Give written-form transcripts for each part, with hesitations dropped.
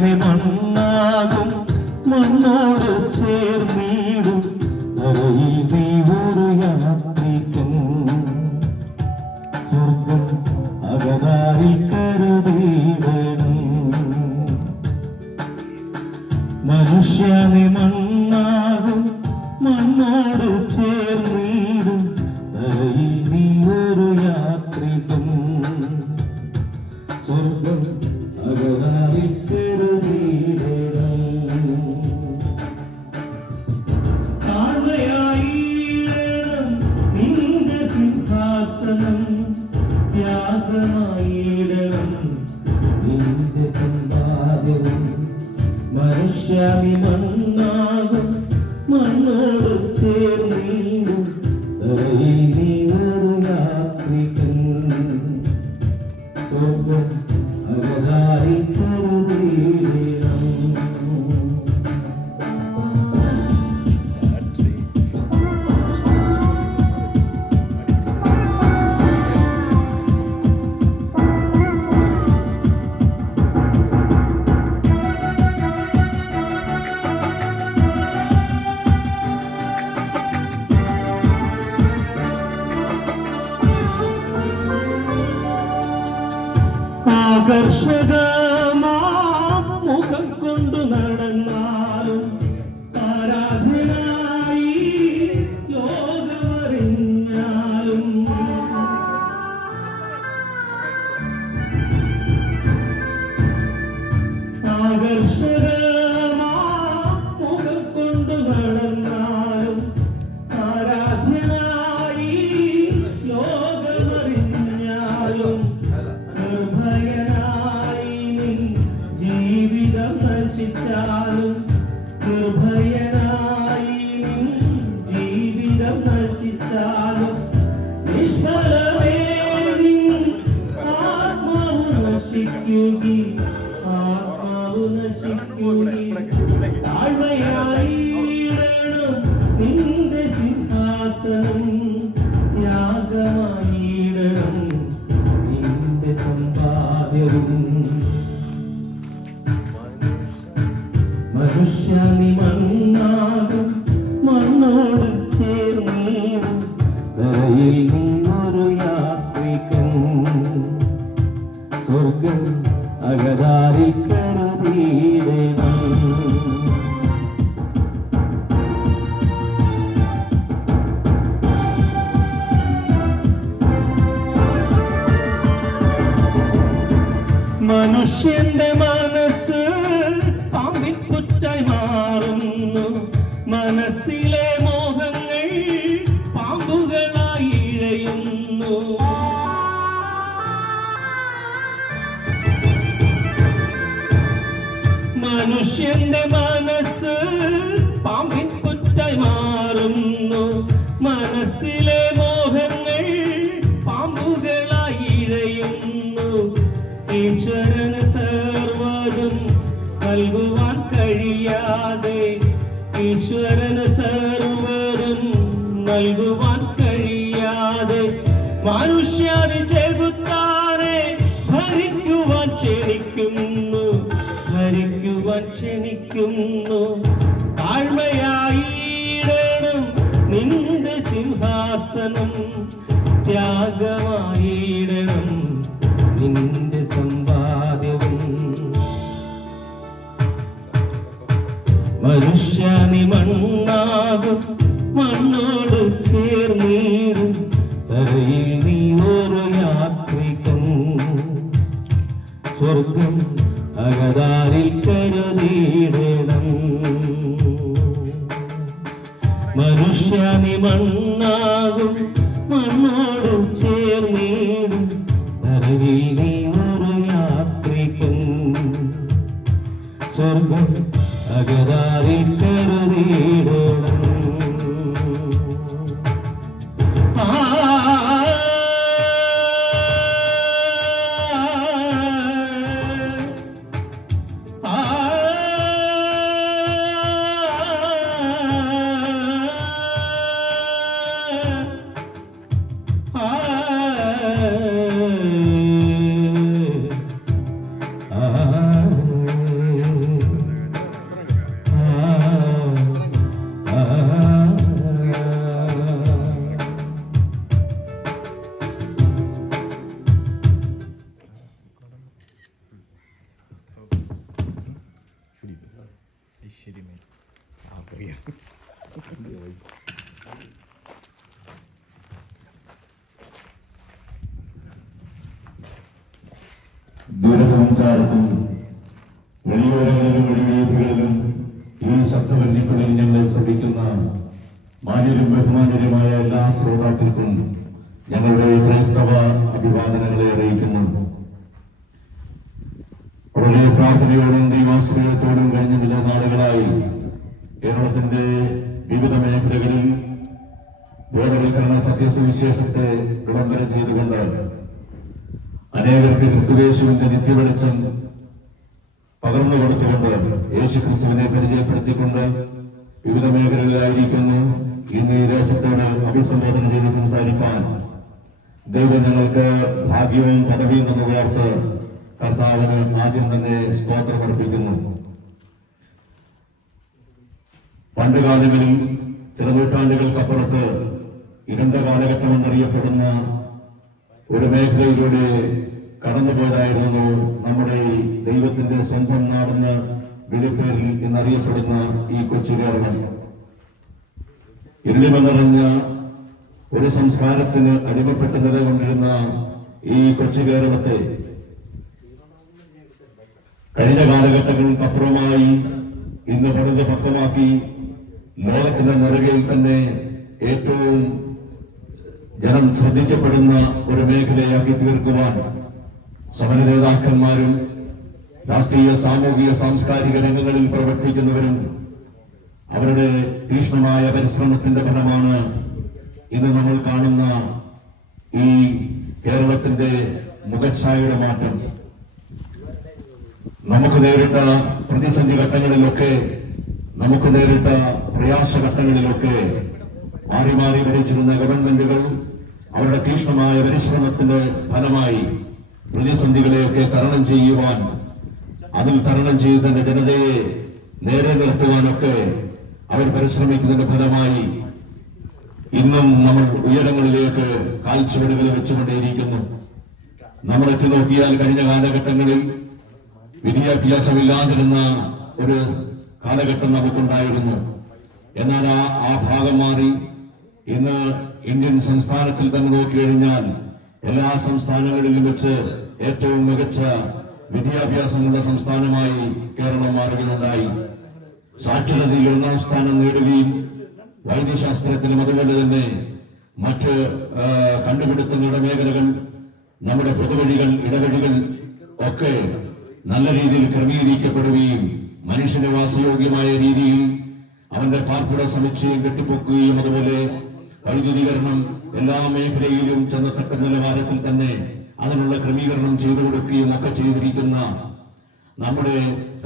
മനുഷ്യനെ മണ്ണാകും മണ്ണോട് ചേർന്നിടും ധരയിൽ നീ ഒരു യാത്രികൻ സ്വർഗം അകതാരിൽ കരുതിയിടണം മനുഷ്യനെ മണ്ണാകും മണ്ണോട് ചേർന്നിടും ധരയിൽ നീ ഒരു യാത്രികൻ സ്വർഗം അകതാരിൽ കരുതിയിടണം താഴ്മയായിടണം നിന്റെ സിംഹാസനം ത്യാഗമായിടണം നിന്റെ സമ്പാദ്യം മനുഷ്യനി മണ്ണാകും മണ്ണോട് ചേർന്നിടും ധരയിൽ നീ ഒരു യാത്രികൻ സ്വർഗം അകതാരിൽ കരുതിയിടണം ആകർഷകമാം മുഖം കൊണ്ടു നടന്നാലും ആരാധനായി ലോകമറിഞ്ഞാലും ആകർഷകമാം മുഖം കൊണ്ടു നടന്നാലും ആരാധനായി ലോകമറിഞ്ഞാലും നശിച്ചാലും നിർഭയനായി ജീവിതം നശിച്ചാലും നിഷ്ഫലമേ ആത്മാവ് നശിക്കുകി താഴ്മയായിടണം നിന്റെ സിംഹാസനം ത്യാഗമായിടണം നിന്റെ സമ്പാദ്യവും മനുഷ്യനി മണ്ണാകും മണ്ണോട് ചേർന്നിടും ധരയിൽ നീ ഒരു യാത്രികൻ സ്വർഗം അകതാരിൽ കരുതിയിടണം മനുഷ്യന്റെ മനസ്സ് പാമ്പിൻ പുറ്റായി മാറുന്നു മനസ്സിലെ മോഹങ്ങൾ പാമ്പുകളായി ഇഴയുന്നു മനുഷ്യന്റെ മനസ്സ് പാമ്പിൻ പുറ്റായി മാറുന്നു മനസ്സിലെ മോഹങ്ങൾ പാമ്പുകളായി ഇഴയുന്നു ഈശ്വരന് സർവ്വതും നൽകുവാൻ കഴിയാതെ ഈശ്വരന് സർവ്വതും നൽകുവാൻ കഴിയാതെ മനുഷ്യന് ചെകുത്താനെ ഭരിക്കുവാൻ ക്ഷണിക്കുന്നു താഴ്മയായിടണം നിന്റെ സിംഹാസനം ത്യാഗമായിടണം നിന്റെ സമ്പാദ്യവും മനുഷ്യനി മണ്ണാകും മണ്ണോട് ചേർന്നിടും ധരയിൽ നീ ഒരു യാത്രികൻ സ്വർഗം അകതാരിൽ കരുതിയിടണം മനുഷ്യനി മണ്ണാകും മണ്ണോട് ചേർന്നിടും ധരയിൽ നീ ഒരു യാത്രികൻ സ്വർഗം അകതാരിൽ കരുതിയിടണം ദൂരസഞ്ചാരത്തിലും വെളിയോരങ്ങളിലും വെളിവീഥികളിലും ഈ ശബ്ദവല്ലിക്കുള്ളിൽ ഞങ്ങളെ ശ്രദ്ധിക്കുന്ന മാന്യരും ബഹുമാന്യരുമായ എല്ലാ ശ്രോതാക്കൾക്കും ഞങ്ങളുടെ ക്രൈസ്തവ അഭിവാദനങ്ങളെ അറിയിക്കുന്നു. വളരെ പ്രാർത്ഥനയോടും ദൈവാശ്രയത്തോടും കഴിഞ്ഞ ചില നാളുകളായി കേരളത്തിന്റെ വിവിധ മേഖലകളിൽ ബോധവൽക്കരണ സത്യസുവിശേഷത്തെ വിളംബരം ചെയ്തുകൊണ്ട് അനേകർക്ക് ക്രിസ്തുവേശുവിന്റെ നിത്യവെളിച്ചം പകർന്നു കൊടുത്തുകൊണ്ട് യേശു ക്രിസ്തുവിനെ പരിചയപ്പെടുത്തിക്കൊണ്ട് വിവിധ മേഖലകളിലായിരിക്കുന്നു. ഇന്ന് ഈ ദേശത്തോട് അഭിസംബോധന ചെയ്ത് സംസാരിക്കാൻ ദൈവം ഞങ്ങൾക്ക് ഭാഗ്യവും പദവിയും തന്നതോർത്ത് കർത്താവിന് ആദ്യം തന്നെ സ്തോത്രമർപ്പിക്കുന്നു. പണ്ടുകാലങ്ങളിൽ ചില നൂറ്റാണ്ടുകൾക്കപ്പുറത്ത് ഇരുണ്ട കാലഘട്ടം എന്നറിയപ്പെടുന്ന ഒരു മേഖലയിലൂടെ കടന്നുപോയതായിരുന്നു നമ്മുടെ ദൈവത്തിന്റെ സ്വന്തം നാടെന്ന് വിളിപ്പേരിൽ എന്നറിയപ്പെടുന്ന ഈ കൊച്ചു കേരളം. ഇരുളിമെന്നറിഞ്ഞ ഒരു സംസ്കാരത്തിന് അടിമപ്പെട്ട് നിലകൊണ്ടിരുന്ന ഈ കൊച്ചു കേരളത്തെ കഴിഞ്ഞ കാലഘട്ടങ്ങൾക്കപ്പുറമായി ഇന്ന് പടുത പക്വമാക്കി ലോകത്തിന്റെ നെറുകയിൽ തന്നെ ഏറ്റവും ജനം ശ്രദ്ധിക്കപ്പെടുന്ന ഒരു മേഖലയാക്കി തീർക്കുവാൻ സമര നേതാക്കന്മാരും രാഷ്ട്രീയ സാമൂഹിക സാംസ്കാരിക രംഗങ്ങളിൽ പ്രവർത്തിക്കുന്നവരും അവരുടെ തീക്ഷ്ണമായ പരിശ്രമത്തിന്റെ ഫലമാണ് ഇന്ന് നമ്മൾ കാണുന്ന ഈ കേരളത്തിന്റെ മുഖച്ഛായയുടെ മാറ്റം. നമുക്ക് നേരിട്ട പ്രതിസന്ധി ഘട്ടങ്ങളിലൊക്കെ, നമുക്ക് നേരിട്ട പ്രയാസഘട്ടങ്ങളിലൊക്കെ മാറി മാറി ഭരിച്ചിരുന്ന ഗവൺമെന്റുകൾ അവരുടെ തീക്ഷ്ണമായ പരിശ്രമത്തിന്റെ ഫലമായി പ്രതിസന്ധികളെയൊക്കെ തരണം ചെയ്യുവാൻ, അതിൽ തരണം ചെയ്ത് തന്റെ ജനതയെ നേരെ നിർത്തുവാനൊക്കെ അവർ പരിശ്രമിക്കുന്നതിന്റെ ഫലമായി ഇന്നും നമ്മൾ ഉയരങ്ങളിലേക്ക് കാൽച്ചുവടുകൾ വെച്ചുകൊണ്ടേയിരിക്കുന്നു. നമ്മൾ എത്തി നോക്കിയാൽ കഴിഞ്ഞ കാലഘട്ടങ്ങളിൽ വിദ്യാഭ്യാസമില്ലാതിരുന്ന ഒരു കാലഘട്ടം നമുക്കുണ്ടായിരുന്നു. എന്നാൽ ആ ഭാഗം മാറി ഇന്ന് ഇന്ത്യൻ സംസ്ഥാനത്തിൽ തന്നെ നോക്കിക്കഴിഞ്ഞാൽ എല്ലാ സംസ്ഥാനങ്ങളിലും വെച്ച് ഏറ്റവും മികച്ച വിദ്യാഭ്യാസമുള്ള സംസ്ഥാനമായി കേരളം മാറുകയുണ്ടായി. സാക്ഷരതയിൽ 1ാം സ്ഥാനം നേടുകയും വൈദ്യശാസ്ത്രത്തിലും അതുപോലെ തന്നെ മറ്റ് കണ്ടുപിടുത്തങ്ങളുടെ മേഖലകൾ, നമ്മുടെ പൊതുവഴികൾ, ഇടവഴികൾ ഒക്കെ നല്ല രീതിയിൽ ക്രമീകരിക്കപ്പെടുകയും മനുഷ്യന് വാസയോഗ്യമായ രീതിയിൽ അവന്റെ പാർപ്പിട സമുച്ചയം കെട്ടിപ്പൊക്കുകയും അതുപോലെ വൈദ്യുതീകരണം എല്ലാ മേഖലയിലും ചെന്നത്തക്ക നിലവാരത്തിൽ തന്നെ അതിനുള്ള ക്രമീകരണം ചെയ്തു കൊടുക്കുകയും ഒക്കെ ചെയ്തിരിക്കുന്ന നമ്മുടെ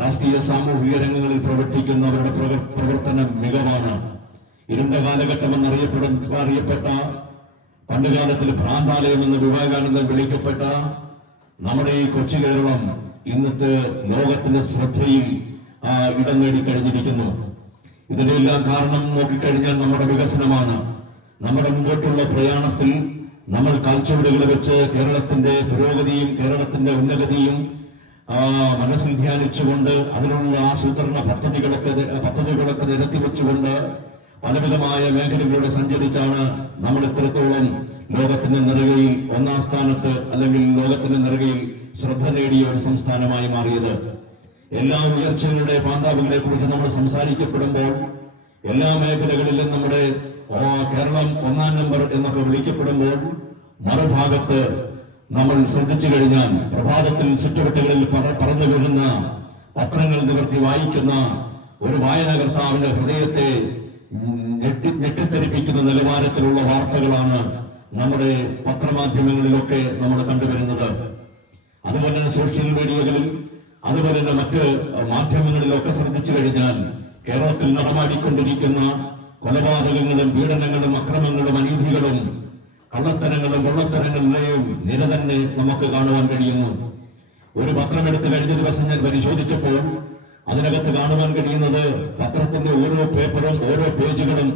രാഷ്ട്രീയ സാമൂഹിക രംഗങ്ങളിൽ പ്രവർത്തിക്കുന്നവരുടെ പ്രവർത്തനം മികവാണ്. ഇരുണ്ട കാലഘട്ടം എന്നറിയപ്പെട്ട പണ്ടുകാലത്തിൽ ഭ്രാന്താലയം എന്ന് വിവേകാനന്ദൻ വിളിക്കപ്പെട്ട നമ്മുടെ ഈ കൊച്ചു കേരളം ഇന്നത്തെ ലോകത്തിന്റെ ശ്രദ്ധയിൽ ഇടം നേടിക്കഴിഞ്ഞിരിക്കുന്നു. ഇതിന്റെ എല്ലാം കാരണം നോക്കിക്കഴിഞ്ഞാൽ നമ്മുടെ വികസനമാണ്. നമ്മുടെ മുമ്പോട്ടുള്ള പ്രയാണത്തിൽ നമ്മൾ കാൽച്ചുവടുകൾ വെച്ച് കേരളത്തിന്റെ പുരോഗതിയും കേരളത്തിന്റെ ഉന്നതിയും മനസ്സിൽ ധ്യാനിച്ചുകൊണ്ട് അതിനുള്ള ആസൂത്രണ പദ്ധതികളൊക്കെ നിരത്തി വെച്ചുകൊണ്ട് പലവിധമായ മേഖലകളിലൂടെ സഞ്ചരിച്ചാണ് നമ്മൾ ഇത്രത്തോളം ലോകത്തിന്റെ നെറുകയിൽ 1ാം സ്ഥാനത്ത് അല്ലെങ്കിൽ ലോകത്തിന്റെ നെറുകയിൽ ശ്രദ്ധ നേടിയ ഒരു സംസ്ഥാനമായി മാറിയത്. എല്ലാ ഉയർച്ചകളുടെ പാന്താവുകളെ കുറിച്ച് നമ്മൾ സംസാരിക്കപ്പെടുമ്പോൾ എല്ലാ മേഖലകളിലും നമ്മുടെ കേരളം 1ാം നമ്പർ എന്നൊക്കെ വിളിക്കപ്പെടുമ്പോൾ മറുഭാഗത്ത് നമ്മൾ ശ്രദ്ധിച്ചു കഴിഞ്ഞാൽ പ്രഭാതത്തിൽ ചുറ്റുവട്ടങ്ങളിൽ പറന്നു വീഴുന്ന പത്രങ്ങൾ നിവർത്തി വായിക്കുന്ന ഒരു വായനകർത്താവിന്റെ ഹൃദയത്തെ ഞെട്ടിത്തെറിപ്പിക്കുന്ന നിലവാരത്തിലുള്ള വാർത്തകളാണ് നമ്മുടെ പത്രമാധ്യമങ്ങളിലൊക്കെ നമ്മൾ കണ്ടുവരുന്നത്. അതുപോലെ തന്നെ സോഷ്യൽ മീഡിയകളിൽ, അതുപോലെ തന്നെ മറ്റ് മാധ്യമങ്ങളിലൊക്കെ ശ്രദ്ധിച്ചു കഴിഞ്ഞാൽ കേരളത്തിൽ നടമാടിക്കൊണ്ടിരിക്കുന്ന കൊലപാതകങ്ങളും പീഡനങ്ങളും അക്രമങ്ങളും അനീതികളും കള്ളത്തരങ്ങളും കൊള്ളത്തരങ്ങളുടെയും നിര തന്നെ നമുക്ക് കാണുവാൻ കഴിയുന്നു. ഒരു പത്രമെടുത്ത് കഴിഞ്ഞ ദിവസം ഞാൻ പരിശോധിച്ചപ്പോൾ അതിനകത്ത് കാണുവാൻ കഴിയുന്നത് പത്രത്തിന്റെ ഓരോ പേപ്പറും ഓരോ പേജുകളും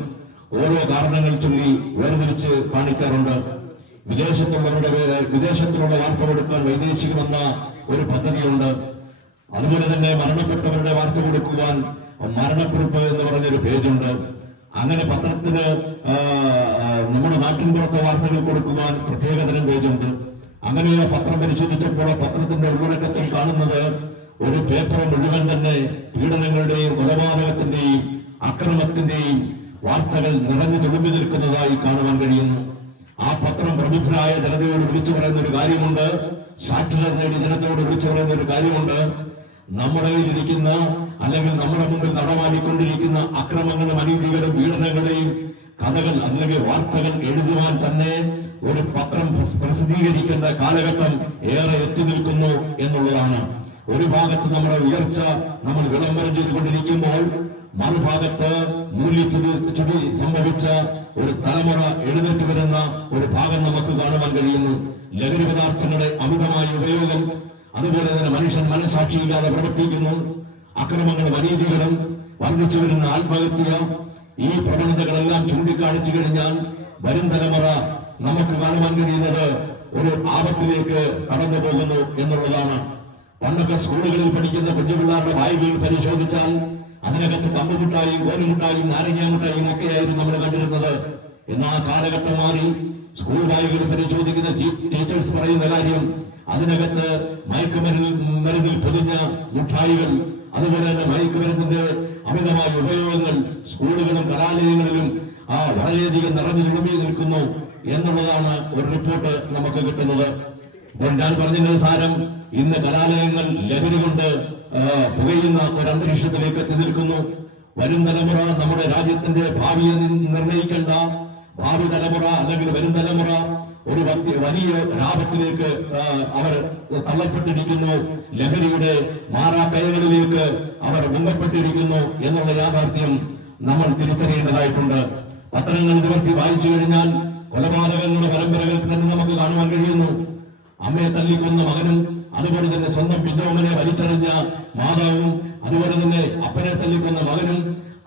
ഓരോ കാരണങ്ങൾ ചൊല്ലി വേർതിരിച്ച് കാണിക്കാറുണ്ട്. വിദേശത്തുള്ള വാർത്ത കൊടുക്കാൻ വൈദേശികമെന്ന ഒരു പദ്ധതിയുണ്ട്. അതുപോലെ തന്നെ മരണപ്പെട്ടവരുടെ വാർത്ത കൊടുക്കുവാൻ മരണക്കുറിപ്പ് എന്ന് പറഞ്ഞൊരു പേജുണ്ട്. അങ്ങനെ പത്രത്തിന് നമ്മുടെ നാട്ടിൻപുറത്തെ വാർത്തകൾ കൊടുക്കുവാൻ പ്രത്യേകതരം പേജുണ്ട്. അങ്ങനെ ആ പത്രം പരിശോധിച്ചപ്പോൾ പത്രത്തിന്റെ ഉള്ളടക്കത്തിൽ കാണുന്നത് ഒരു പേപ്പർ മുഴുവൻ തന്നെ പീഡനങ്ങളുടെയും കൊലപാതകത്തിന്റെയും അക്രമത്തിന്റെയും വാർത്തകൾ നിറഞ്ഞു തുളുമ്പി നിൽക്കുന്നതായി കാണുവാൻ കഴിയുന്നു. ആ പത്രം പ്രബുദ്ധരായ ജനതയോട് വിളിച്ചു പറയുന്ന ഒരു കാര്യമുണ്ട്, സാക്ഷരത നേടി ജനതയോട് വിളിച്ചു പറയുന്ന ഒരു കാര്യമുണ്ട്. നമ്മുടെ കയ്യിലിരിക്കുന്ന അല്ലെങ്കിൽ നമ്മുടെ മുമ്പിൽ നടമാടിക്കൊണ്ടിരിക്കുന്ന അക്രമങ്ങളും അനീതികളും പീഡനങ്ങളെയും കഥകൾ അല്ലെങ്കിൽ വാർത്തകൾ എഴുതുവാൻ തന്നെ ഒരു പത്രം പ്രസിദ്ധീകരിക്കേണ്ട കാലഘട്ടം ഏറെ എത്തി നിൽക്കുന്നു എന്നുള്ളതാണ്. ഒരു ഭാഗത്ത് നമ്മുടെ ഉയർച്ച നമ്മൾ വിളംബരം ചെയ്തുകൊണ്ടിരിക്കുമ്പോൾ മറുഭാഗത്ത് മൂല്യച്യുതി സംഭവിച്ച ഒരു തലമുറ എഴുന്നേറ്റ് വരുന്ന ഒരു ഭാഗം നമുക്ക് കാണുവാൻ കഴിയുന്നു. ലഹരി പദാർത്ഥങ്ങളുടെ അമിതമായ ഉപയോഗം, അതുപോലെ തന്നെ മനുഷ്യൻ മനസാക്ഷിയില്ലാതെ പ്രവർത്തിക്കുന്നു, അക്രമങ്ങളും അനീതികളും, വർദ്ധിച്ചു വരുന്ന ആത്മഹത്യ, ഈ പ്രവണതകളെല്ലാം ചൂണ്ടിക്കാണിച്ചു കഴിഞ്ഞാൽ വരും തലമുറ നമുക്ക് കാണുവാൻ കഴിയുന്നത് ഒരു ആപത്തിലേക്ക് കടന്നു പോകുന്നു എന്നുള്ളതാണ്. പണ്ടൊക്കെ സ്കൂളുകളിൽ പഠിക്കുന്ന കുഞ്ഞുപിള്ളാരുടെ ബാഗുകൾ പരിശോധിച്ചാൽ അതിനകത്ത് കമ്പുമുട്ടായും കോലുമുട്ടായും നാരങ്ങാമുട്ടായും ഒക്കെയായിരുന്നു നമ്മൾ കണ്ടിരുന്നത്. എന്നാൽ കാലഘട്ടം മാറി. സ്കൂൾ ബാഗുകൾ പരിശോധിക്കുന്ന ടീച്ചേഴ്സ് പറയുന്ന കാര്യം അതിനകത്ത് മയക്കുമരുന്നിൽ പൊതിഞ്ഞ മുട്ടായികൾ, അതുപോലെ തന്നെ മയക്കുമരുന്നിന്റെ അമിതമായ ഉപയോഗങ്ങൾ സ്കൂളുകളും കലാലയങ്ങളിലും വളരെയധികം നിറഞ്ഞു തുളുമ്പി നിൽക്കുന്നു എന്നുള്ളതാണ് ഒരു റിപ്പോർട്ട് നമുക്ക് കിട്ടുന്നത്. അപ്പോൾ ഞാൻ പറഞ്ഞതിന്റെ സാരം, ഇന്ന് കലാലയങ്ങൾ ലഹരി കൊണ്ട് പുകയുന്ന ഒരു അന്തരീക്ഷത്തിലേക്ക് എത്തി നിൽക്കുന്നു. വരും തലമുറ നമ്മുടെ രാജ്യത്തിന്റെ ഭാവിയെ നിർണയിക്കേണ്ട ഭാവി തലമുറ അല്ലെങ്കിൽ വരും തലമുറ ഒരു വലിയ ലാഭത്തിലേക്ക് അവർ തള്ളപ്പെട്ടിരിക്കുന്നു. ലഹരിയുടെ മാറാക്കയകളിലേക്ക് അവർ മുങ്ങപ്പെട്ടിരിക്കുന്നു എന്നുള്ള യാഥാർത്ഥ്യം നമ്മൾ തിരിച്ചറിയേണ്ടതായിട്ടുണ്ട്. പത്രങ്ങൾ നിവർത്തി വായിച്ചു കഴിഞ്ഞാൽ കൊലപാതകങ്ങളുടെ പരമ്പരകൾ തന്നെ നമുക്ക് കാണുവാൻ കഴിയുന്നു. അമ്മയെ തല്ലിക്കൊന്ന മകനും, അതുപോലെ തന്നെ സ്വന്തം പിന്നോമനെ വലിച്ചെറിഞ്ഞ മാതാവും, അതുപോലെ തന്നെ അപ്പനെ തല്ലിക്കൊന്ന മകനും,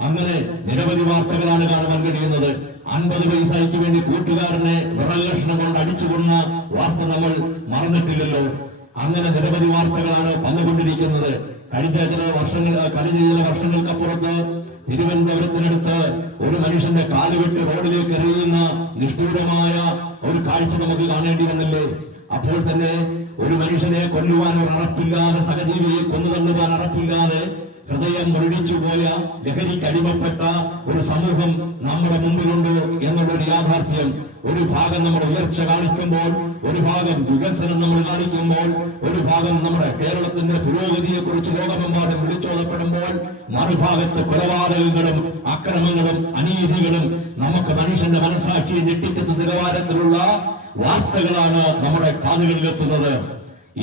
അങ്ങനെ നിരവധി വാർത്തകളാണ് കാണുവാൻ കഴിയുന്നത്. 50 പൈസയ്ക്ക് വേണ്ടി കൂട്ടുകാരനെ വിറകഷ്ണം കൊണ്ട് അടിച്ചുകൊണ്ട വാർത്ത നമ്മൾ മറന്നിട്ടില്ലല്ലോ. അങ്ങനെ നിരവധി വാർത്തകളാണ് വന്നുകൊണ്ടിരിക്കുന്നത്. കഴിഞ്ഞ ചില വർഷങ്ങൾക്കപ്പുറത്ത് തിരുവനന്തപുരത്തിനടുത്ത് ഒരു മനുഷ്യന്റെ കാലുവെട്ട് റോഡിലേക്ക് എറിയുന്ന നിഷ്ഠൂരമായ ഒരു കാഴ്ച നമുക്ക് കാണേണ്ടി വന്നില്ലേ? അപ്പോൾ തന്നെ ഒരു മനുഷ്യനെ കൊല്ലുവാൻ ഒരു അറപ്പില്ലാതെ, സഹജീവിയെ കൊന്നു തള്ളുവാൻ അറപ്പില്ലാതെ ഹൃദയം മുരടിച്ചുപോയ, ലഹരിക്ക് അടിമപ്പെട്ട ഒരു സമൂഹം നമ്മുടെ മുമ്പിലുണ്ട് എന്നുള്ളൊരു യാഥാർത്ഥ്യം. ഒരു ഭാഗം നമ്മൾ ഉയർച്ച കാണിക്കുമ്പോൾ, ഒരു ഭാഗം വികസനം നമ്മൾ കാണിക്കുമ്പോൾ, ഒരു ഭാഗം നമ്മുടെ കേരളത്തിന്റെ പുരോഗതിയെ കുറിച്ച് ലോകമെമ്പാടും വിളിച്ചോതപ്പെടുമ്പോൾ, മറുഭാഗത്ത് കൊലപാതകങ്ങളും അക്രമങ്ങളും അനീതികളും നമുക്ക് മനുഷ്യന്റെ മനസാക്ഷിയെ ഞെട്ടിക്കുന്ന നിലവാരത്തിലുള്ള വാർത്തകളാണ് നമ്മുടെ കാതുകളിലെത്തുന്നത്.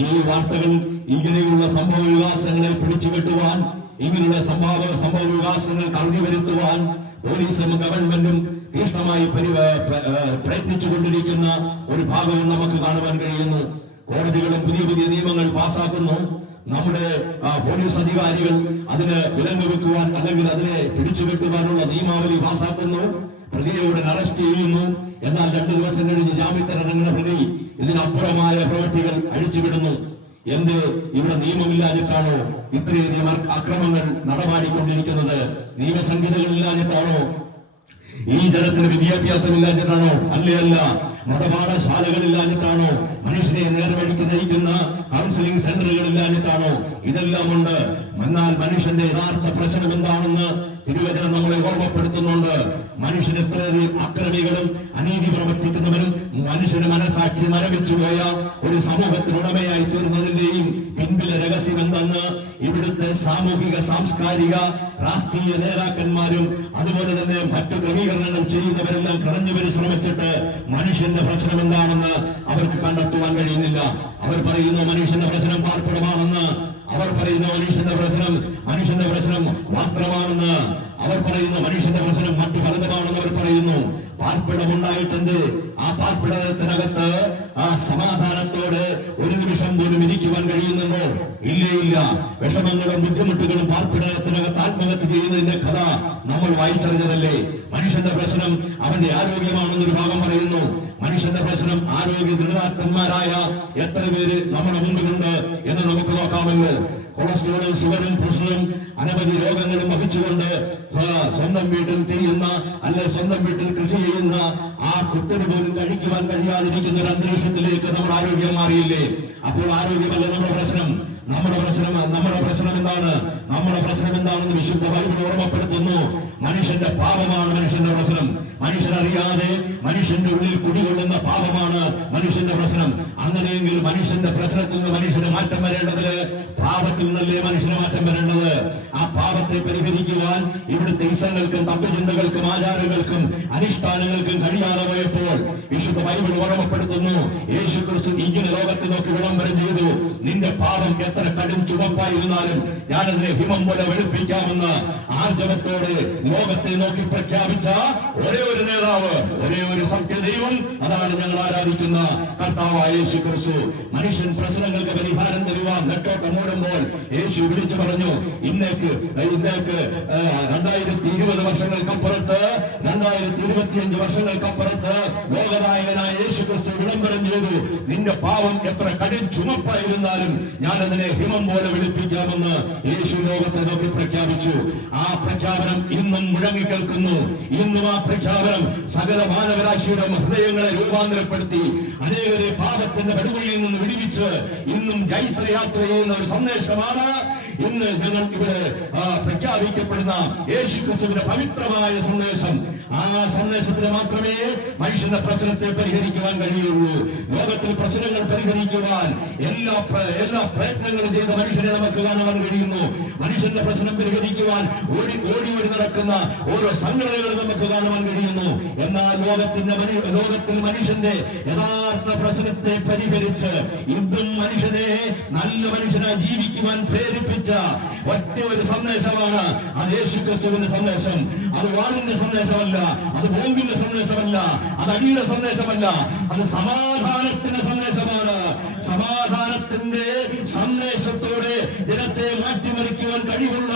ഈ വാർത്തകൾ ഇങ്ങനെയുള്ള സംഭവ വികാസങ്ങളെ പിടിച്ചുകെട്ടുവാൻ, ഇങ്ങനെയുള്ള സംഭവ വികാസങ്ങൾ കടന്നു വരുത്തുവാൻ പോലീസും ഗവൺമെന്റും തീക്ഷ്ണമായി പ്രയത്നിച്ചുകൊണ്ടിരിക്കുന്ന ഒരു ഭാഗവും നമുക്ക് കാണുവാൻ കഴിയുന്നു. കോടതികളും പുതിയ പുതിയ നിയമങ്ങൾ പാസാക്കുന്നു. നമ്മുടെ പോലീസ് അധികാരികൾ അതിന് വിലങ്ങ് വെക്കുവാൻ അല്ലെങ്കിൽ അതിനെ പിടിച്ചുകെട്ടുവാനുള്ള നിയമാവലി പാസാക്കുന്നു. പ്രതിയെ ഉടൻ അറസ്റ്റ് ചെയ്യുന്നു. എന്നാൽ 2 ദിവസം കഴിഞ്ഞ് ജാമ്യത്തിലിറങ്ങുന്ന പ്രതി ഇതിനപ്പുറമായ പ്രവൃത്തികൾ അഴിച്ചുവിടുന്നു. എന്ത്, ഇവിടെ നിയമമില്ലാഞ്ഞിട്ടാണോ ഇത്രയധികം അക്രമങ്ങൾ നടമാടിക്കൊണ്ടിരിക്കുന്നത്? നിയമസംഹിതകളില്ലാഞ്ഞിട്ടാണോ? ഈ ജനത്തിന് വിദ്യാഭ്യാസമില്ലാഞ്ഞിട്ടാണോ? അല്ല. മതപാഠശാലകളില്ലാഞ്ഞിട്ടാണോ? മനുഷ്യനെ നേർവഴിക്ക് നയിക്കുന്ന കൗൺസിലിംഗ് സെന്ററുകളില്ലാഞ്ഞിട്ടാണോ? ഇതെല്ലാം ഉണ്ട്. എന്നാൽ മനുഷ്യന്റെ യഥാർത്ഥ പ്രശ്നം എന്താണെന്ന് തിരുവചനം നമ്മളെ ഓർമ്മപ്പെടുത്തുന്നുണ്ട്. മനുഷ്യൻ എത്രയധികം അക്രമികളും അനീതി പ്രവർത്തിക്കുന്നവരും മനുഷ്യന് മനസാക്ഷി മരവിച്ചുപോയ ഒരു സമൂഹത്തിനുടമയായി തീർന്നതിന്റെയും പിൻപിലെ രഹസ്യം എന്തെന്ന് ഇവിടുത്തെ സാമൂഹിക, സാംസ്കാരിക, രാഷ്ട്രീയ നേതാക്കന്മാരും അതുപോലെ തന്നെ മറ്റു ക്രമീകരണങ്ങൾ ചെയ്യുന്നവരെല്ലാം കിടഞ്ഞു പരിശ്രമിച്ചിട്ട് മനുഷ്യന്റെ പ്രശ്നം എന്താണെന്ന് അവർക്ക് കണ്ടെത്തുവാൻ കഴിയുന്നില്ല. അവർ പറയുന്നു മനുഷ്യന്റെ പ്രശ്നം പാർപ്പിടമാണെന്ന്. അവർ പറയുന്നു മനുഷ്യന്റെ പ്രശ്നം വസ്ത്രമാണെന്ന്. അവർ പറയുന്നു മനുഷ്യന്റെ പ്രശ്നം മറ്റു പലതുമാണെന്ന് അവർ പറയുന്നു. പാർപ്പിടമുണ്ടായിട്ടുണ്ട്. ആ പാർപ്പിടത്തിനകത്ത് ആ സമാധാനത്തോട് ഒരു നിമിഷം പോലും ഇരിക്കുവാൻ കഴിയുന്നുണ്ടോ? ഇല്ല. വിഷമങ്ങളും ബുദ്ധിമുട്ടുകളും പാർപ്പിടത്തിനകത്ത് ആത്മഹത്യ ചെയ്യുന്നതിന്റെ കഥ നമ്മൾ വായിച്ചറിഞ്ഞതല്ലേ? മനുഷ്യന്റെ പ്രശ്നം അവന്റെ ആരോഗ്യമാണെന്നൊരു ഭാഗം പറയുന്നു. മനുഷ്യന്റെ പ്രശ്നം ആരോഗ്യ ദൃഢാത്മന്മാരായ എത്ര പേര് നമ്മുടെ മുമ്പിലുണ്ട് എന്ന് നമുക്ക് നോക്കാമല്ലോ. കൊളസ്ട്രോളും ഷുഗറും പ്രഷറും അനവധി രോഗങ്ങളും വഹിച്ചുകൊണ്ട് സ്വന്തം വീട്ടിൽ ചെയ്യുന്ന അല്ലെ സ്വന്തം വീട്ടിൽ കൃഷി ചെയ്യുന്ന ആ കുത്തരി പോലും കഴിക്കുവാൻ കഴിയാതിരിക്കുന്ന ഒരു അന്തരീക്ഷത്തിലേക്ക് നമ്മുടെ ആരോഗ്യം മാറിയില്ലേ? അപ്പോൾ ആരോഗ്യമല്ല നമ്മുടെ പ്രശ്നം. നമ്മുടെ പ്രശ്നം എന്താണ്? നമ്മുടെ പ്രശ്നം എന്താണെന്ന് വിശുദ്ധ ബൈബിൾ ഓർമ്മപ്പെടുത്തുന്നു. മനുഷ്യന്റെ പാപമാണ് മനുഷ്യന്റെ പ്രശ്നം. മനുഷ്യനറിയാതെ മനുഷ്യന്റെ ഉള്ളിൽ കുടികൊള്ളുന്ന പാപമാണ് മനുഷ്യന്റെ പ്രശ്നം. അങ്ങനെയെങ്കിൽ മനുഷ്യന്റെ പ്രശ്നത്തിൽ നിന്ന് മനുഷ്യന് മാറ്റം വരേണ്ടത് പാപത്തിൽ നിന്നല്ലേ മനുഷ്യന് മാറ്റം വരേണ്ടത്. ആ പാപത്തെ പരിഹരിക്കുവാൻ ഇവിടുത്തെ ഇസങ്ങൾക്കും തത്വചിന്തകൾക്കും ആചാരങ്ങൾക്കും അനുഷ്ഠാനങ്ങൾക്കും കഴിയാതെ പോയപ്പോൾ വിശുദ്ധ ബൈബിൾ ഓർമ്മപ്പെടുത്തുന്നു, യേശു ക്രിസ്തു ഇങ്ങനെ ലോകത്തെ നോക്കി വിളംബരം ചെയ്തു, നിന്റെ പാപം എത്ര കടും ചുവപ്പായിരുന്നാലും ഞാനതിനെ ഹിമം പോലെ വെളുപ്പിക്കാമെന്ന് ആർജവത്തോടെ ലോകത്തെ നോക്കി പ്രഖ്യാപിച്ച ഒരേ ഒരു നേതാവ്, ഒരേ ഒരു സത്യദൈവം, അതാണ് ഞങ്ങൾ ആരാധിക്കുന്ന കർത്താവായ യേശു ക്രിസ്തു. മനുഷ്യൻ പ്രശ്നങ്ങൾക്ക് പരിഹാരം തരുവാൻ നെട്ടോട്ടം ഓടുമ്പോൾ യേശു വിളിച്ചു പറഞ്ഞു, ഇന്നേക്ക് 2020 വർഷങ്ങൾക്കപ്പുറത്ത് 2025 വർഷങ്ങൾക്കപ്പുറത്ത് ലോകനായകനായ യേശു ക്രിസ്തു വിളംബരം ചെയ്തു, നിന്റെ പാവം എത്ര കടും ചുമപ്പായിരുന്നാലും ഞാനതിനെ ഹിമം പോലെ വെളുപ്പിക്കാമെന്ന് യേശു ലോകത്തെ നോക്കി പ്രഖ്യാപിച്ചു. ആ പ്രഖ്യാപനം ഇന്നും മുഴങ്ങിക്കേൾക്കുന്നു. ഇന്നും ആ പ്രഖ്യാപനം സകല മാനവരാശിയുടെ ഹൃദയങ്ങളെ രൂപാന്തരപ്പെടുത്തി അനേകരെ പാപത്തിന്റെ പടുകുഴിയിൽ നിന്ന് വിടുവിച്ച് ഇന്നും ജൈത്രയാത്ര ചെയ്യുന്ന ഒരു സന്ദേശമാണ് ഇന്ന് ഞങ്ങൾ ഇവിടെ പ്രഖ്യാപിക്കപ്പെടുന്ന യേശു ക്രിസ്തുവിന്റെ പവിത്രമായ സന്ദേശം. ആ സന്ദേശത്തിന് മാത്രമേ മനുഷ്യന്റെ പ്രശ്നത്തെ പരിഹരിക്കുവാൻ കഴിയുള്ളൂ. ലോകത്തിൽ പ്രശ്നങ്ങൾ പരിഹരിക്കുവാൻ എല്ലാ പ്രയത്നങ്ങളും ചെയ്ത മനുഷ്യനെ നമുക്ക് കാണുവാൻ കഴിയുന്നു. മനുഷ്യന്റെ പ്രശ്നം പരിഹരിക്കുവാൻ ഓടി നടക്കുന്ന ഓരോ സംഘടനകളും നമുക്ക് കാണുവാൻ കഴിയുന്നു. എന്നാൽ ലോകത്തിൽ മനുഷ്യന്റെ യഥാർത്ഥ പ്രശ്നത്തെ പരിഹരിച്ച് ഇന്നും മനുഷ്യനെ നല്ല മനുഷ്യനായി ജീവിക്കുവാൻ പ്രേരിപ്പിച്ച ഒറ്റ ഒരു സന്ദേശമാണ് അത് യേശു ക്രിസ്തുവിന്റെ സന്ദേശം. അത് വാളിന്റെ സന്ദേശമല്ല, അത് ബോംബിന്റെ സന്ദേശമല്ല, അത് അടിയുടെ സന്ദേശമല്ല, അത് സമാധാനത്തിന്റെ സന്ദേശമാണ്. സമാധാനത്തിന്റെ സന്ദേശത്തോടെ ജനത്തെ മാറ്റിമറിക്കുവാൻ കഴിവുള്ള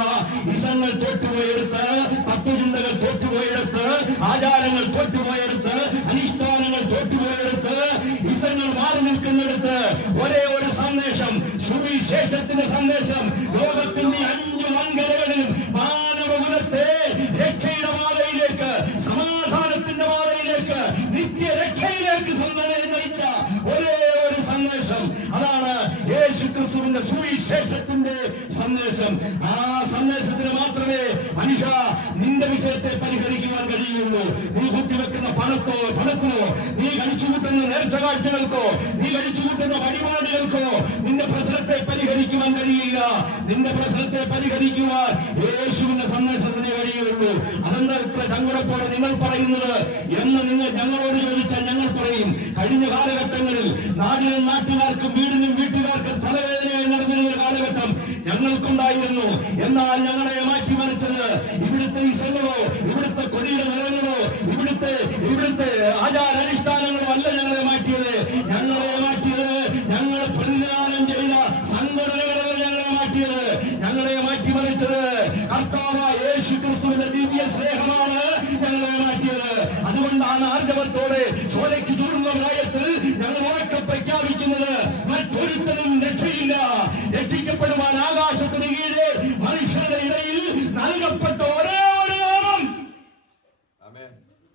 ഇസങ്ങൾ തോറ്റുപോയെടുത്ത്, തത്വചിന്തകൾ തോറ്റുപോയെടുത്ത്, ആചാരങ്ങൾ തോറ്റുപോയെടുത്ത്, അനുഷ്ഠാനങ്ങൾ തോറ്റുപോയെടുത്ത്, ഇസങ്ങൾ മാറി നിൽക്കുന്നിടത്ത് ഒരേ ഒരു സന്ദേശം, സുവിശേഷത്തിന്റെ സന്ദേശം, ലോകത്തിന്റെ 5 വൻകരകളിലും മാനവകുലത്തെ രക്ഷയുടെ പാതയിലേക്ക്, സമാധാനത്തിന്റെ പാതയിലേക്ക്, നിത്യരക്ഷയിലേക്ക് നയിച്ച ഒരേ ഒരു സന്ദേശം, അതാണ് യേശു ക്രിസ്തുവിന്റെ സുവിശേഷത്തിന്റെ സന്ദേശം. ആ സന്ദേശത്തിന് മാത്രമേ മനുഷ്യ നിന്റെ വിഷയത്തെ പരിഹരിക്കുവാൻ കഴിയുള്ളൂ. നീ കുത്തിവെക്കുന്ന പണത്തിനോ, നീ കഴിച്ചുകൂട്ടുന്ന നേർച്ച കാഴ്ചകൾക്കോ, നീ കഴിച്ചുകൂട്ടുന്ന വഴിപാടുകൾക്കോ നിന്റെ പ്രശ്നത്തെ പരിഹരിക്കുവാൻ കഴിയില്ല. നിന്റെ പ്രശ്നത്തെ പരിഹരിക്കുവാൻ യേശുവിന്റെ സന്ദേശത്തിനെ കഴിയുള്ളൂ. അതെന്താ ഇത്ര ചങ്കുറപ്പോടെ നിങ്ങൾ പറയുന്നത് എന്ന് നിങ്ങൾ ഞങ്ങളോട് ചോദിച്ചാൽ ഞങ്ങൾ പറയും, കഴിഞ്ഞ കാലഘട്ടങ്ങളിൽ നാടിനും നാട്ടുകാർക്കും വീടിനും വീട്ടുകാർക്കും തലവേദനയായി നടന്നിരുന്ന കാലഘട്ടം ഞങ്ങൾക്കുണ്ടായിരുന്നു. എന്നാൽ ഞങ്ങളെ മാറ്റിമറിച്ചത് ഇവിടുത്തെ ഇസങ്ങളോ, ഇവിടുത്തെ കൊടിയുടെ നിറങ്ങളോ, ഇവിടുത്തെ ആചാരാനുഷ്ഠാനങ്ങളോ അല്ല ഞങ്ങളെ മാറ്റിയത്. ഞങ്ങൾ പ്രതിദാനം ചെയ്ത സംഘടനകളല്ല ഞങ്ങളെ മാറ്റിയത്. ഞങ്ങളെ മാറ്റിമറിച്ചത് കർത്താവായ യേശു ക്രിസ്തുവിന്റെ ദിവ്യ സ്നേഹമാണ് ഞങ്ങളെ മാറ്റിയത്. അതുകൊണ്ടാണ് ആർജവത്തോടെ ചോരയ്ക്ക് ചൂടുന്ന പ്രായത്തിൽ ഞങ്ങൾ ഉറക്കെ പ്രഖ്യാപിക്കുന്നത്, മറ്റൊരുത്തരും രക്ഷയില്ല. രക്ഷിക്കപ്പെടുവാൻ ആകാശത്തിന് കീഴെ മനുഷ്യരുടെ ഇടയിൽ നൽകപ്പെട്ട ഒരേ ഒരു നാമം,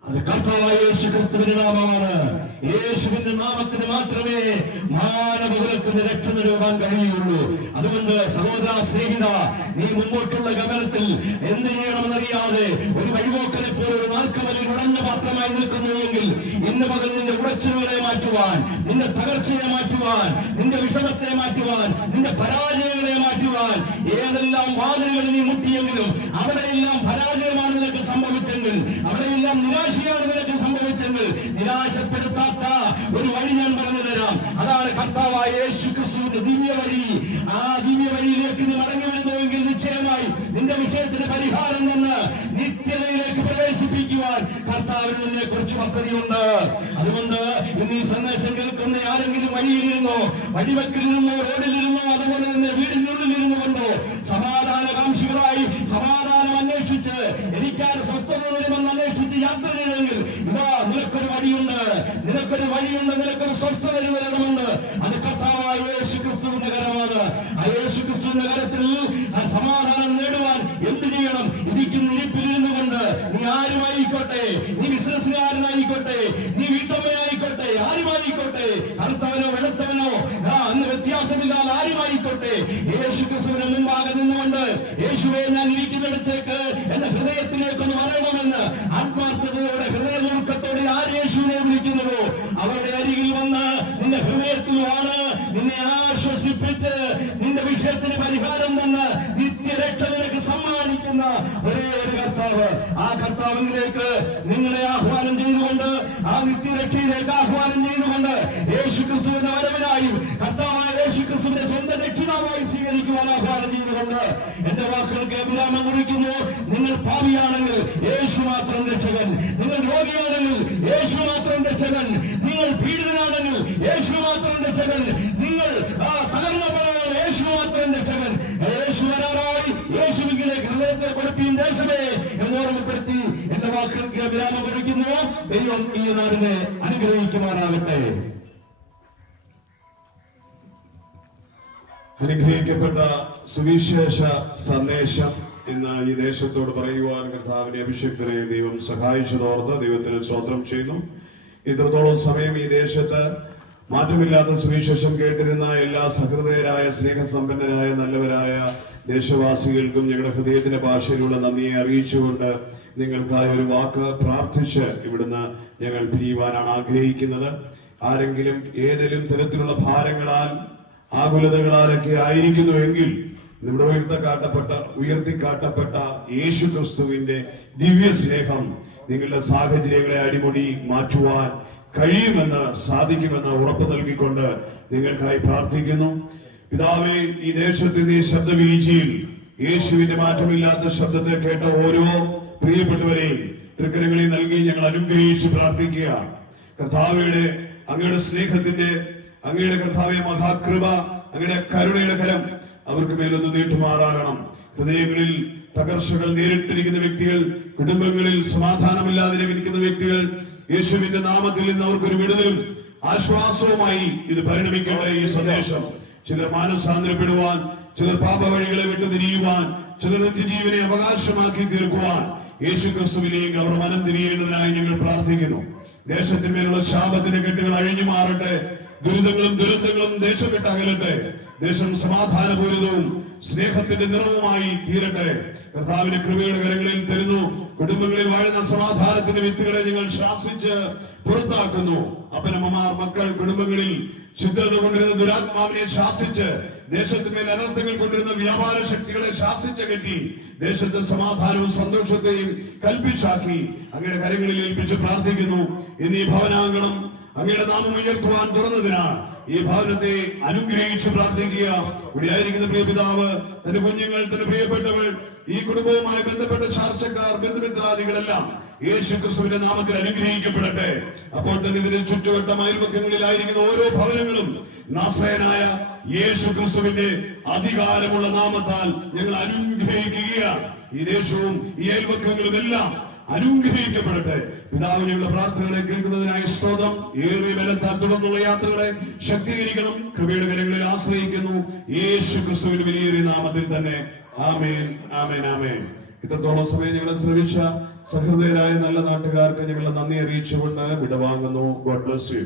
അത് കർത്താവായ യേശു ക്രിസ്തുവിന്റെ നാമമാണ്. യേശുവിന്റെ നാമത്തിന് മാത്രമേ മാനവകുലത്തിന് രക്ഷ നൽകാൻ കഴിയുള്ളൂ. അതുകൊണ്ട് സഹോദര സ്നേഹിത, നീ മുമ്പോട്ടുള്ള ഗമനത്തിൽ എന്ത് ചെയ്യണമെന്നറിയാതെ ഒരു വഴിപോക്കനെ പോലെ ഒരു നാൽക്കവലിൽ ഉടഞ്ഞ പാത്രമായി നിൽക്കുന്നുവെങ്കിൽ ഇന്ന് പകൽ നിന്റെ ഉടച്ചിലുകളെ മാറ്റുവാൻ, നിന്റെ തകർച്ചയെ മാറ്റുവാൻ, നിന്റെ വിഷമത്തെ മാറ്റുവാൻ, നിന്റെ പരാജയങ്ങളെ മാറ്റുവാൻ ഏതെല്ലാം വാതിലുകൾ നീ മുട്ടിയെങ്കിലും അവിടെയെല്ലാം പരാജയമാണ് നിനക്ക് സംഭവിച്ചെങ്കിൽ, അവിടെയെല്ലാം നിരാശയാണ് നിനക്ക് സംഭവിച്ചെങ്കിൽ, നിരാശപ്പെടുത്താത്ത ഒരു വഴി ഞാൻ പറഞ്ഞു തരാം. അതാണ് കർത്താവായ യേശു ക്രിസ്തുവിന്റെ ദിവ്യ വഴി. ആ ദിവ്യ വഴിയിലേക്ക് നീ മടങ്ങി വരുന്നുവെങ്കിൽ നിശ്ചയമായി നിന്റെ വിഷയത്തിന് പരിഹാരം നിന്ന് നിത്യതയിലേക്ക് പ്രവേശിപ്പിക്കുവാൻ കർത്താവിന് നിന്നെ കുറിച്ച് പദ്ധതിയുണ്ട്. അതുകൊണ്ട് ഇന്ന് ഈ സന്ദേശം കേൾക്കുന്ന ആരെങ്കിലും വഴിയിലിരുന്നോ, വഴിവെക്കിലിരുന്നോ, റോഡിലിരുന്നോ, അതുപോലെ തന്നെ വീടിനുള്ളിലിരുന്നു കൊണ്ടോ സമാധാനകാംക്ഷികളായി സമാധാനം അന്വേഷിച്ച് എനിക്കാർ സ്വസ്ഥത വരുമെന്ന് അന്വേഷിച്ച് യാത്ര ചെയ്തെങ്കിൽ ഇതാ നിനക്കൊരു വഴിയുണ്ട്, നിനക്കൊരു സ്വസ്ഥത തരണമെന്ന്. അത് കർത്താവായ യേശു ക്രിസ്തുവിന്റെ കരമാണ്. ആ യേശു ക്രിസ്തുവിന്റെ കരത്തിൽ സമാധാനം നേടുവാൻ നീ ബിസിനസ്സുകാരനായിക്കോട്ടെ, നീ വീട്ടമ്മയായിക്കോട്ടെ, ആരുമായിക്കോട്ടെ, കറുത്തവനോ വെളുത്തവനോ അന്ന് വ്യത്യാസമില്ലാതെ ആരുമായിക്കോട്ടെ, യേശു ക്രിസ്തുവിന് മുമ്പാകെ നിന്നുകൊണ്ട് യേശുവെ ഞാൻ ഇരിക്കുന്നിടത്തേക്ക് എന്റെ ഹൃദയത്തിലേക്കൊന്ന് വരണമെന്ന് ആത്മാർത്ഥതയോടെ ഹൃദയനുറുക്കത്തോടെ ആര് യേശുവിനെ വിളിക്കുന്നുവോ അവരുടെ അരികിൽ വന്ന് നിന്റെ ഹൃദയത്തിലുമാണ് നിന്നെ ആശ്വസിപ്പിച്ച് നിന്റെ വിഷയത്തിന് പരിഹാരം തന്ന് നിത്യരക്ഷ നിനക്ക് സമ്മാനിക്കുന്ന ഒരേ ഒരു കർത്താവ്. ആ കർത്താവിലേക്ക് നിങ്ങളെ ആഹ്വാനം ചെയ്തുകൊണ്ട്, ആ നിത്യരക്ഷയിലേക്ക് ആഹ്വാനം ചെയ്തുകൊണ്ട്, യേശു ക്രിസ്തുവിന്റെ വരവിനായും കർത്താവായ യേശു ക്രിസ്തുവിന്റെ സ്വന്തം രക്ഷിതാവായി സ്വീകരിക്കുവാൻ ആഹ്വാനം ചെയ്തുകൊണ്ട് എന്റെ വാക്കുകൾക്ക് വിരാമം കുറിക്കുന്നു. നിങ്ങൾ പാപിയാണെങ്കിൽ യേശു മാത്രം രക്ഷകൻ, നിങ്ങൾ രോഗിയാണെങ്കിൽ യേശു മാത്രം രക്ഷകൻ, നിങ്ങൾ പീഡിതനാണെങ്കിൽ യേശു മാത്രം രക്ഷകൻ, നിങ്ങൾ തകർന്നവരാണ് യേശു മാത്രം രക്ഷകൻ. യേശു വരാറായി, യേശുവിലേക്ക് ഹൃദയത്തെ കൊടുപ്പീൻ ദേശമേ എന്ന് ഓർമ്മപ്പെടുത്തി എന്റെ വാക്കുകൾക്ക് വിരാമം കുറിക്കുന്നു. ദൈവം ഈ നാടിനെ അനുഗ്രഹിക്കുമാറാകട്ടെ. അനുഗ്രഹിക്കപ്പെട്ട സുവിശേഷ സന്ദേശം ഇന്ന് ഈ ദേശത്തോട് പറയുവാൻ കർത്താവിന്റെ അഭിഷിക്തനെ ദൈവം സഹായിച്ചതോർത്ത് ദൈവത്തിന് സ്തോത്രം ചെയ്യുന്നു. ഇത്രത്തോളം സമയം ഈ ദേശത്ത് മാറ്റമില്ലാത്ത സുവിശേഷം കേട്ടിരുന്ന എല്ലാ സഹൃദയരായ സ്നേഹസമ്പന്നരായ നല്ലവരായ ദേശവാസികൾക്കും ഞങ്ങളുടെ ഹൃദയത്തിന്റെ ഭാഷയിലുള്ള നന്ദിയെ അറിയിച്ചുകൊണ്ട് നിങ്ങൾക്കായി ഒരു വാക്ക് പ്രാർത്ഥിച്ച് ഇവിടുന്ന് ഞങ്ങൾ പിരിയുവാനാണ് ആഗ്രഹിക്കുന്നത്. ആരെങ്കിലും ഏതെങ്കിലും തരത്തിലുള്ള ഭാരങ്ങളാൽ ആകുലതകളാലൊക്കെ ആയിരിക്കുന്നുവെങ്കിൽ ഇവിടെ ഉയർത്തിക്കാട്ടപ്പെട്ട യേശു ക്രിസ്തുവിന്റെ ദിവ്യ സ്നേഹം നിങ്ങളുടെ സാഹചര്യങ്ങളെ അടിമുടി മാറ്റുവാൻ കഴിയുമെന്ന് സാധിക്കുമെന്ന് ഉറപ്പ് നൽകിക്കൊണ്ട് നിങ്ങൾക്കായി പ്രാർത്ഥിക്കുന്നു. പിതാവേ, ഈ ദേശത്തിന്റെ ഈ ശബ്ദവീഴ്ചയിൽ യേശുവിന്റെ മാറ്റമില്ലാത്ത ശബ്ദത്തെ കേട്ട ഓരോ പ്രിയപ്പെട്ടവരെയും തൃക്കരങ്ങളിൽ നൽകി ഞങ്ങൾ അനുഗ്രഹിച്ച് പ്രാർത്ഥിക്കുകയാണ്. കർത്താവയുടെ അങ്ങയുടെ സ്നേഹത്തിന്റെ, അങ്ങയുടെ കർത്താവെ മഹാകൃപ, അങ്ങയുടെ കരുണയുടെ കരം അവർക്ക് മേലൊന്ന് നീട്ടുമാറാകണം. ഹൃദയങ്ങളിൽ തകർച്ചകൾ നേരിട്ടിരിക്കുന്ന വ്യക്തികൾ, കുടുംബങ്ങളിൽ സമാധാനമില്ലാതിരിക്കുന്ന വ്യക്തികൾ, യേശുവിന്റെ നാമത്തിൽ നിന്ന് അവർക്കൊരു വിടുതലും ആശ്വാസവുമായി ഇത് പരിണമിക്കട്ടെ. ഈ സന്ദേശം ചിലർ മാനസാന്തരപ്പെടുവാൻ, ചിലർ പാപവഴികളെ വിട്ടുതിരിയുവാൻ, ചിലർ നിത്യജീവനെ അവകാശമാക്കി തീർക്കുവാൻ യേശു ക്രിസ്തുവിലേക്ക് അവർ മനം തിരിയേണ്ടതിനായി ഞങ്ങൾ പ്രാർത്ഥിക്കുന്നു. ദേശത്തിന്മേലുള്ള ശാപത്തിന്റെ കെട്ടുകൾ അഴിഞ്ഞു മാറട്ടെ. ദുരിതങ്ങളും ദുരന്തങ്ങളും ദേശം വിട്ട് അകലട്ടെ. ദേശം സമാധാനപൂരിതവും സ്നേഹത്തിന്റെ നിറവുമായി തീരട്ടെ. കർത്താവിന്റെ കൃപയുടെ കരങ്ങളിൽ തരുന്നു. കുടുംബങ്ങളിൽ വാഴുന്ന സമാധാനത്തിന്റെ വിത്തുകളെ ഞങ്ങൾ ശാസിച്ച് പുറത്താക്കുന്നു. അപ്പനമ്മമാർ, മക്കൾ, കുടുംബങ്ങളിൽ ഛിദ്രത കൊണ്ടിരുന്ന ദുരാത്മാവിനെ ശാസിച്ച്, ദേശത്തിന്മേൽ അനർത്ഥങ്ങൾ കൊണ്ടിരുന്ന വ്യാപാര ശക്തികളെ ശാസിച്ചകറ്റി ദേശത്തെ സമാധാനവും സന്തോഷത്തെയും കൽപ്പിച്ചാക്കി അങ്ങയുടെ കരങ്ങളിൽ ഏൽപ്പിച്ച് പ്രാർത്ഥിക്കുന്നു. ഇന്ന് ഈ ഭവനാങ്കണം അങ്ങയുടെ നാമം ഉയർത്തുവാൻ തുറന്നതിനാൽ ഈ ഭവനത്തെ അനുഗ്രഹിച്ച് പ്രാർത്ഥിക്കുക. ഇവിടെ ആയിരിക്കുന്ന പ്രിയ പിതാവ്, തന്റെ കുഞ്ഞുങ്ങൾ, തന്റെ പ്രിയപ്പെട്ടവൾ, ഈ കുടുംബവുമായി ബന്ധപ്പെട്ട ചാർച്ചക്കാർ, ബന്ധുമിത്രാദികളെല്ലാം യേശു ക്രിസ്തുവിന്റെ നാമത്തിൽ അനുഗ്രഹിക്കപ്പെടട്ടെ. അപ്പോൾ തന്നെ ഇതിന് ചുറ്റുവട്ടം അയൽപക്കങ്ങളിലായിരിക്കുന്ന ഓരോ ഭവനങ്ങളും നാസറേയനായ യേശു ക്രിസ്തുവിന്റെ അധികാരമുള്ള നാമത്താൽ ഞങ്ങൾ അനുഗ്രഹിക്കുകയാണ്. ഈ ദേശവും ഈ അയൽപക്കങ്ങളും എല്ലാം അനുഗ്രഹിക്കപ്പെടട്ടെ. പിതാവിനുള്ള പ്രാർത്ഥനകളെ കേൾക്കുന്നതിനായി സ്തോത്രം. ഏറിയ ബലത്താൽ തുടർന്നുള്ള യാത്രകളെ ശക്തീകരിക്കണം. കൃപയുടെ കരങ്ങളിൽ ആശ്രയിക്കുന്നു. യേശു ക്രിസ്തുവിന്റെ വിലയേറിയ നാമത്തിൽ തന്നെ. ആമേൻ, ആമേൻ, ആമേൻ. ഇത്രത്തോളം സമയം ഞങ്ങളെ ശ്രമിച്ച സഹൃദയരായ നല്ല നാട്ടുകാർക്ക് ഞങ്ങളുടെ നന്ദി അറിയിച്ചുകൊണ്ട് വിടവാങ്ങുന്നു. God bless you.